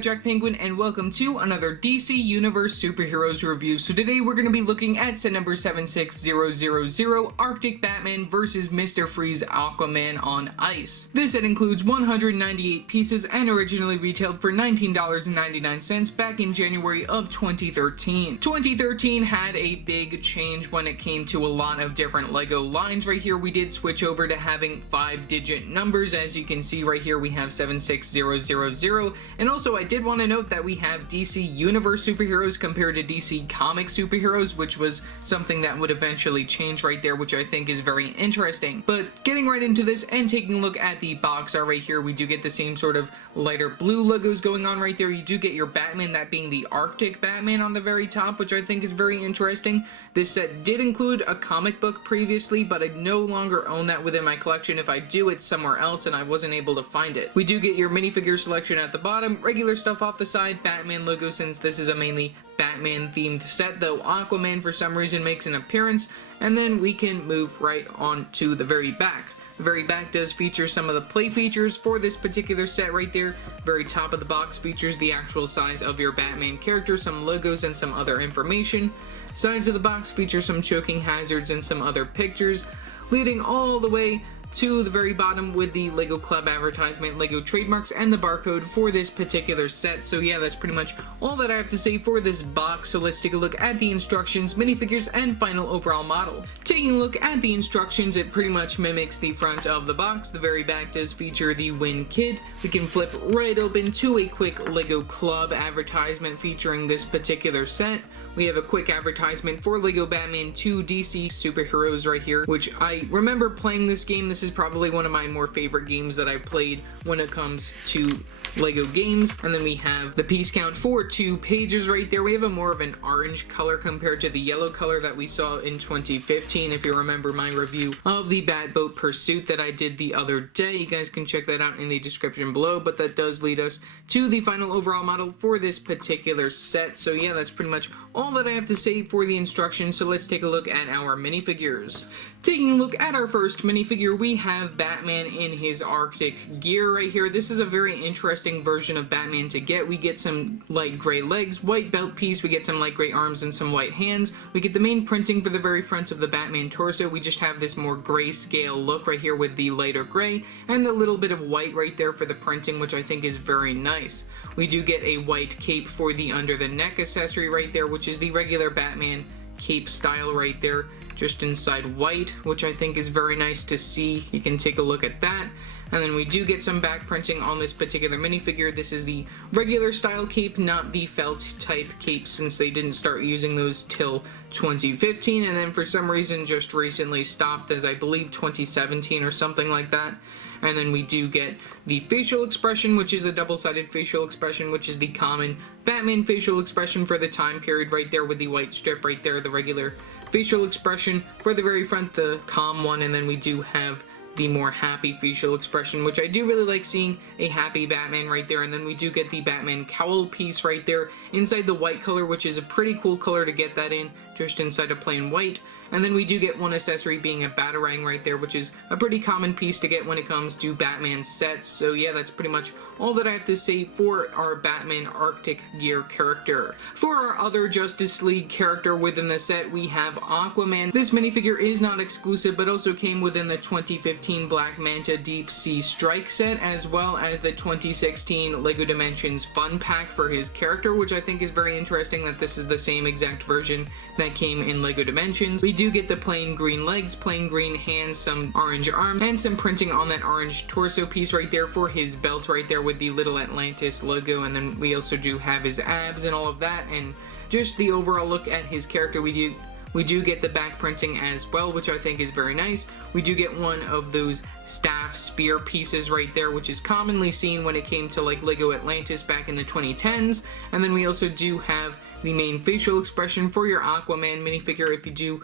Jack Penguin, and welcome to another DC Universe Superheroes review. So today we're going to be looking at set number 76000, Arctic Batman vs. Mr. Freeze Aquaman on Ice. This set includes 198 pieces and originally retailed for $19.99 back in January of 2013. 2013 had a big change when it came to a lot of different LEGO lines. Right here we did switch over to having 5-digit numbers. As you can see right here we have 76000. And also I did want to note that we have DC Universe superheroes compared to DC comic superheroes, which was something that would eventually change right there, which I think is very interesting. But getting right into this and taking a look at the box art right here, we do get the same sort of lighter blue logos going on right there. You do get your Batman, that being the Arctic Batman on the very top, which I think is very interesting. This set did include a comic book previously, but I no longer own that within my collection. If I do, it's somewhere else and I wasn't able to find it. We do get your minifigure selection at the bottom, regular stuff off the side, Batman logo since this is a mainly Batman themed set, though Aquaman for some reason makes an appearance, and then we can move right on to the very back. The very back does feature some of the play features for this particular set right there. Very top of the box features the actual size of your Batman character, some logos, and some other information. Sides of the box feature some choking hazards and some other pictures, leading all the way to the very bottom with the LEGO Club advertisement, LEGO trademarks, and the barcode for this particular set. So yeah, that's pretty much all that I have to say for this box. So let's take a look at the instructions, minifigures, and final overall model. Taking a look at the instructions, it pretty much mimics the front of the box. The very back does feature the Win Kit. We can flip right open to a quick LEGO Club advertisement featuring this particular set. We have a quick advertisement for LEGO Batman 2 DC Superheroes right here, which I remember playing this game. This is probably one of my more favorite games that I've played when it comes to LEGO games. And then we have the piece count for 2 pages right there. We have a more of an orange color compared to the yellow color that we saw in 2015. If you remember my review of the Batboat Pursuit that I did the other day, you guys can check that out in the description below. But that does lead us to the final overall model for this particular set. So yeah, that's pretty much all that I have to say for the instructions. So let's take a look at our minifigures. Taking a look at our first minifigure, we have Batman in his Arctic gear right here. This is a very interesting version of Batman to get. We get some light gray legs, white belt piece, we get some light gray arms and some white hands. We get the main printing for the very front of the Batman torso. We just have this more grayscale look right here with the lighter gray and the little bit of white right there for the printing, which I think is very nice. We do get a white cape for the under the neck accessory right there, which is the regular Batman cape style right there, just inside white, which I think is very nice to see. You can take a look at that. And then we do get some back printing on this particular minifigure. This is the regular style cape, not the felt type cape, since they didn't start using those till 2015, and then for some reason just recently stopped, as I believe 2017 or something like that. And then we do get the facial expression, which is a double-sided facial expression, which is the common Batman facial expression for the time period right there with the white strip right there, the regular facial expression for the very front, the calm one, and then we do have the more happy facial expression, which I do really like seeing a happy Batman right there. And then we do get the Batman cowl piece right there inside the white color, which is a pretty cool color to get that in, just inside of plain white. And then we do get one accessory being a Batarang right there, which is a pretty common piece to get when it comes to Batman sets. So yeah, that's pretty much all that I have to say for our Batman Arctic gear character. For our other Justice League character within the set, we have Aquaman. This minifigure is not exclusive, but also came within the 2015 Black Manta Deep Sea Strike set, as well as the 2016 LEGO Dimensions Fun Pack for his character, which I think is very interesting that this is the same exact version that came in LEGO Dimensions. We do get the plain green legs, plain green hands, some orange arms, and some printing on that orange torso piece right there for his belt right there with the Little Atlantis logo. And then we also do have his abs and all of that, and just the overall look at his character. We do get the back printing as well, which I think is very nice. We do get one of those staff spear pieces right there, which is commonly seen when it came to like LEGO Atlantis back in the 2010s. And then we also do have the main facial expression for your Aquaman minifigure. If you do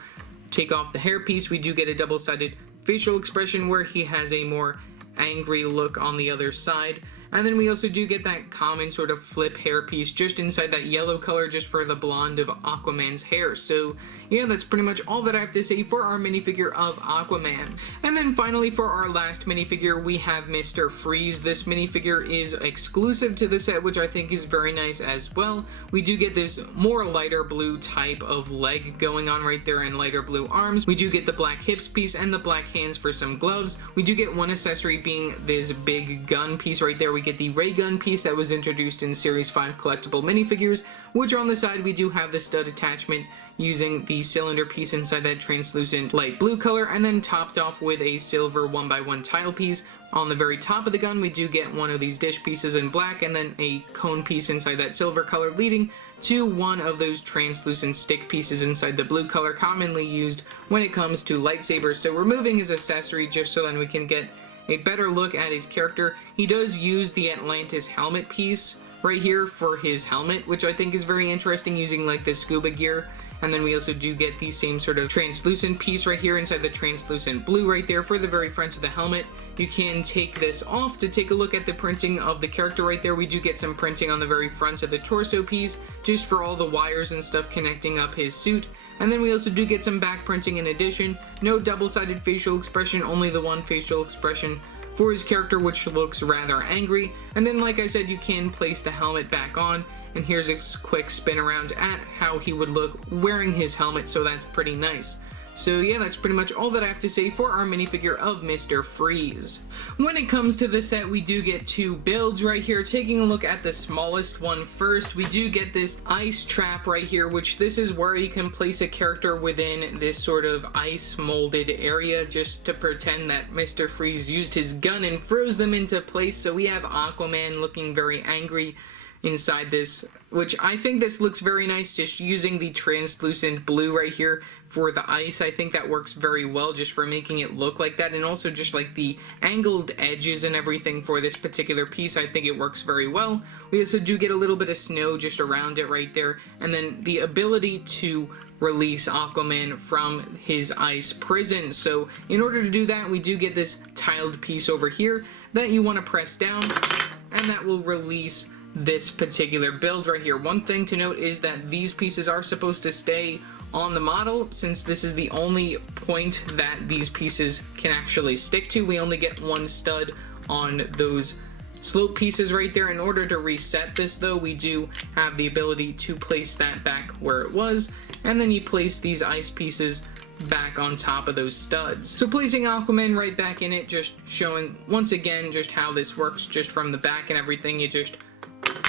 take off the hair piece, we do get a double-sided facial expression where he has a more angry look on the other side. And then we also do get that common sort of flip hair piece just inside that yellow color just for the blonde of Aquaman's hair. So yeah, that's pretty much all that I have to say for our minifigure of Aquaman. And then finally for our last minifigure, we have Mr. Freeze. This minifigure is exclusive to the set, which I think is very nice as well. We do get this more lighter blue type of leg going on right there and lighter blue arms. We do get the black hips piece and the black hands for some gloves. We do get one accessory being this big gun piece right there. We get the ray gun piece that was introduced in Series 5 collectible minifigures, which on the side we do have the stud attachment using the cylinder piece inside that translucent light blue color, and then topped off with a silver 1x1 tile piece. On the very top of the gun we do get one of these dish pieces in black and then a cone piece inside that silver color, leading to one of those translucent stick pieces inside the blue color commonly used when it comes to lightsabers. So removing his accessory just so then we can get a better look at his character. He does use the Atlantis helmet piece right here for his helmet, which I think is very interesting, using like the scuba gear. And then we also do get the same sort of translucent piece right here inside the translucent blue right there for the very front of the helmet. You can take this off to take a look at the printing of the character right there. We do get some printing on the very front of the torso piece just for all the wires and stuff connecting up his suit. And then we also do get some back printing in addition. No double-sided facial expression, only the one facial expression for his character, which looks rather angry. And then, like I said, you can place the helmet back on, and here's a quick spin around at how he would look wearing his helmet, so that's pretty nice. So yeah, that's pretty much all that I have to say for our minifigure of Mr. Freeze. When it comes to the set, we do get two builds right here. Taking a look at the smallest one first, we do get this ice trap right here, which this is where you can place a character within this sort of ice molded area just to pretend that Mr. Freeze used his gun and froze them into place. So we have Aquaman looking very angry inside this, which I think this looks very nice, just using the translucent blue right here for the ice. I think that works very well just for making it look like that, and also just like the angled edges and everything for this particular piece, I think it works very well. We also do get a little bit of snow just around it right there, and then the ability to release Aquaman from his ice prison. So in order to do that, we do get this tiled piece over here that you want to press down, and that will release this particular build right here. One thing to note is that these pieces are supposed to stay on the model, since this is the only point that these pieces can actually stick to. We only get one stud on those slope pieces right there. In order to reset this though, we do have the ability to place that back where it was, and then you place these ice pieces back on top of those studs. So placing Aquaman right back in it, just showing once again just how this works just from the back and everything. You just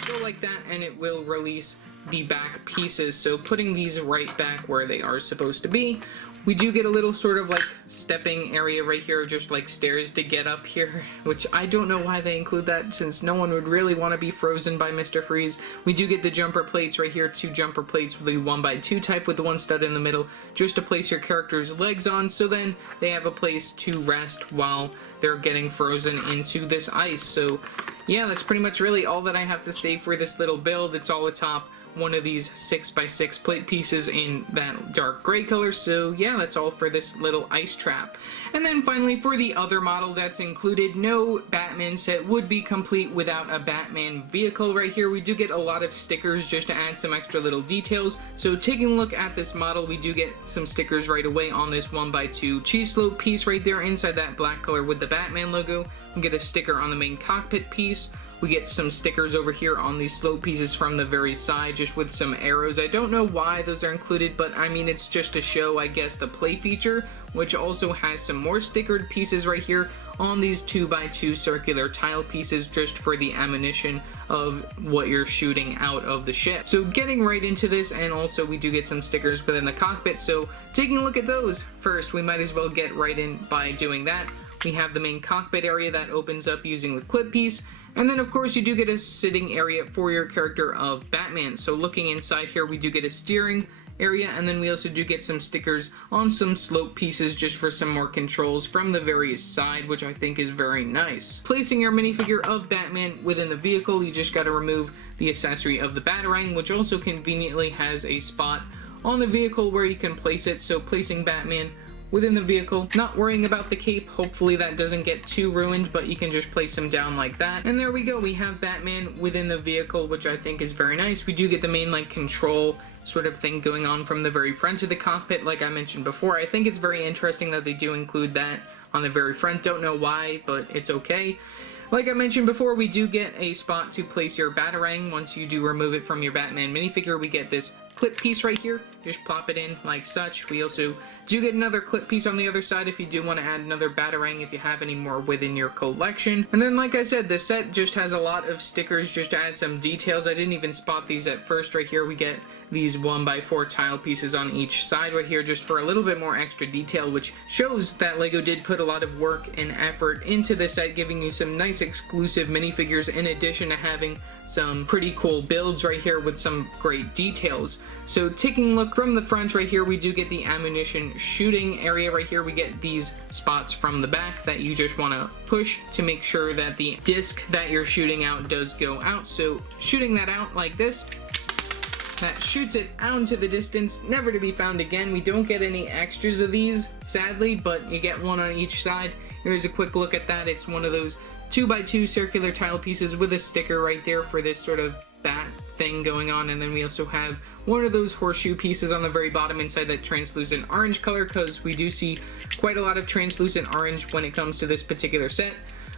go like that and it will release the back pieces. So putting these right back where they are supposed to be. We do get a little sort of like stepping area right here, just like stairs to get up here, which I don't know why they include that, since no one would really want to be frozen by Mr. Freeze. We do get the jumper plates right here, two jumper plates with the 1x2 type with the one stud in the middle, just to place your character's legs on, so then they have a place to rest while they're getting frozen into this ice. So yeah, that's pretty much really all that I have to say for this little build. It's all atop one of these 6x6 plate pieces in that dark gray color. So yeah, that's all for this little ice trap. And then finally, for the other model that's included, no Batman set would be complete without a Batman vehicle. Right here we do get a lot of stickers just to add some extra little details. So taking a look at this model, we do get some stickers right away on this 1x2 cheese slope piece right there inside that black color with the Batman logo. We get a sticker on the main cockpit piece. We get some stickers over here on these slope pieces from the very side, just with some arrows. I don't know why those are included, but I mean, it's just to show, I guess, the play feature, which also has some more stickered pieces right here on these 2x2 circular tile pieces, just for the ammunition of what you're shooting out of the ship. So getting right into this, and also we do get some stickers within the cockpit. So taking a look at those first, we might as well get right in by doing that. We have the main cockpit area that opens up using the clip piece. And then of course you do get a sitting area for your character of Batman. So looking inside here, we do get a steering area, and then we also do get some stickers on some slope pieces just for some more controls from the various side, which I think is very nice. Placing your minifigure of Batman within the vehicle, you just got to remove the accessory of the Batarang, which also conveniently has a spot on the vehicle where you can place it. So placing Batman within the vehicle. Not worrying about the cape, hopefully that doesn't get too ruined, but you can just place him down like that. And there we go, we have Batman within the vehicle, which I think is very nice. We do get the main like control sort of thing going on from the very front of the cockpit, like I mentioned before. I think it's very interesting that they do include that on the very front. Don't know why, but it's okay. Like I mentioned before, we do get a spot to place your Batarang. Once you do remove it from your Batman minifigure, we get this clip piece right here. Just plop it in like such. We also do get another clip piece on the other side if you do want to add another Batarang if you have any more within your collection. And then like I said, the set just has a lot of stickers just to add some details. I didn't even spot these at first. Right here we get these 1x4 tile pieces on each side right here just for a little bit more extra detail, which shows that LEGO did put a lot of work and effort into this set, giving you some nice exclusive minifigures in addition to having some pretty cool builds right here with some great details. So taking a look from the front right here, we do get the ammunition shooting area right here. We get these spots from the back that you just want to push to make sure that the disc that you're shooting out does go out. So shooting that out like this, that shoots it out into the distance, never to be found again. We don't get any extras of these, sadly, but you get one on each side. Here's a quick look at that. It's one of those 2x2 circular tile pieces with a sticker right there for this sort of bat thing going on. And then we also have one of those horseshoe pieces on the very bottom inside that translucent orange color, because we do see quite a lot of translucent orange when it comes to this particular set.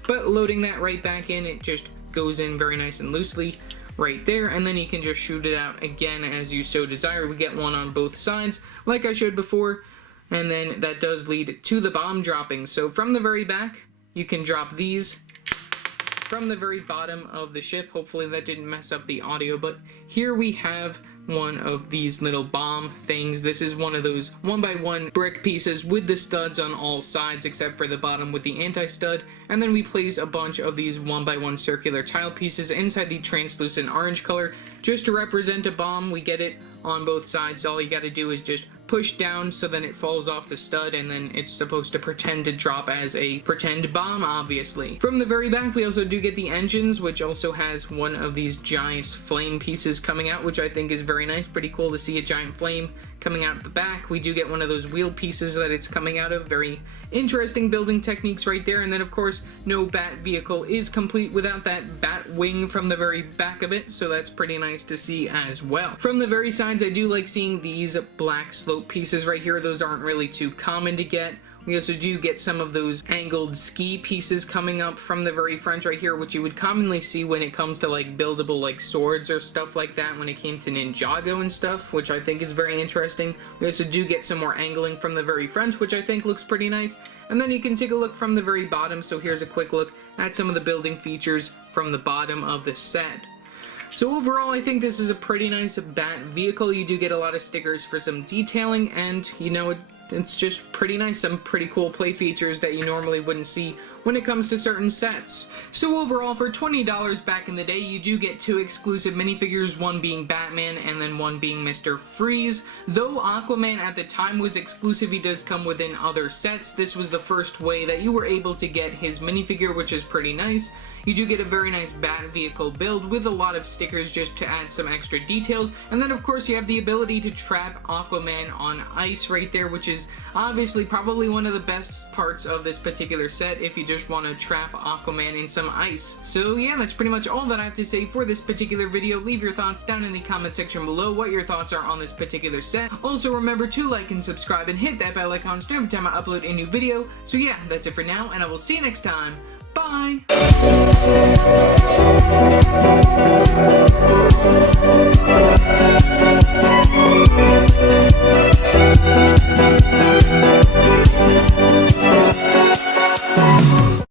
But loading that right back in, it just goes in very nice and loosely right there, and then you can just shoot it out again as you so desire. We get one on both sides like I showed before, and then that does lead to the bomb dropping. So from the very back you can drop these from the very bottom of the ship. Hopefully that didn't mess up the audio, but here we have one of these little bomb things. This is one of those 1x1 brick pieces with the studs on all sides except for the bottom with the anti-stud, and then we place a bunch of these 1x1 circular tile pieces inside the translucent orange color just to represent a bomb. We get it on both sides. All you gotta do is just push down so then it falls off the stud, and then it's supposed to pretend to drop as a pretend bomb, obviously. From the very back we also do get the engines, which also has one of these giant flame pieces coming out, which I think is very nice. Pretty cool to see a giant flame coming out the back. We do get one of those wheel pieces that it's coming out of. Very interesting building techniques right there. And then of course no bat vehicle is complete without that bat wing from the very back of it, so that's pretty nice to see as well. From the very sides I do like seeing these black slope pieces right here. Those aren't really too common to get. We also do get some of those angled ski pieces coming up from the very front right here, which you would commonly see when it comes to like buildable like swords or stuff like that when it came to Ninjago and stuff, which I think is very interesting. We also do get some more angling from the very front, which I think looks pretty nice. And then you can take a look from the very bottom. So here's a quick look at some of the building features from the bottom of the set. So overall, I think this is a pretty nice bat vehicle. You do get a lot of stickers for some detailing, and you know, it's just pretty nice. Some pretty cool play features that you normally wouldn't see when it comes to certain sets. So overall, for $20 back in the day, you do get 2 exclusive minifigures, one being Batman and then one being Mr. Freeze. Though Aquaman at the time was exclusive, he does come within other sets. This was the first way that you were able to get his minifigure, which is pretty nice. You do get a very nice bat vehicle build with a lot of stickers just to add some extra details. And then of course you have the ability to trap Aquaman on ice right there, which is obviously probably one of the best parts of this particular set if you just want to trap Aquaman in some ice. So yeah, that's pretty much all that I have to say for this particular video. Leave your thoughts down in the comment section below what your thoughts are on this particular set. Also remember to like and subscribe and hit that bell icon so every time I upload a new video. So yeah, that's it for now, and I will see you next time. Bye!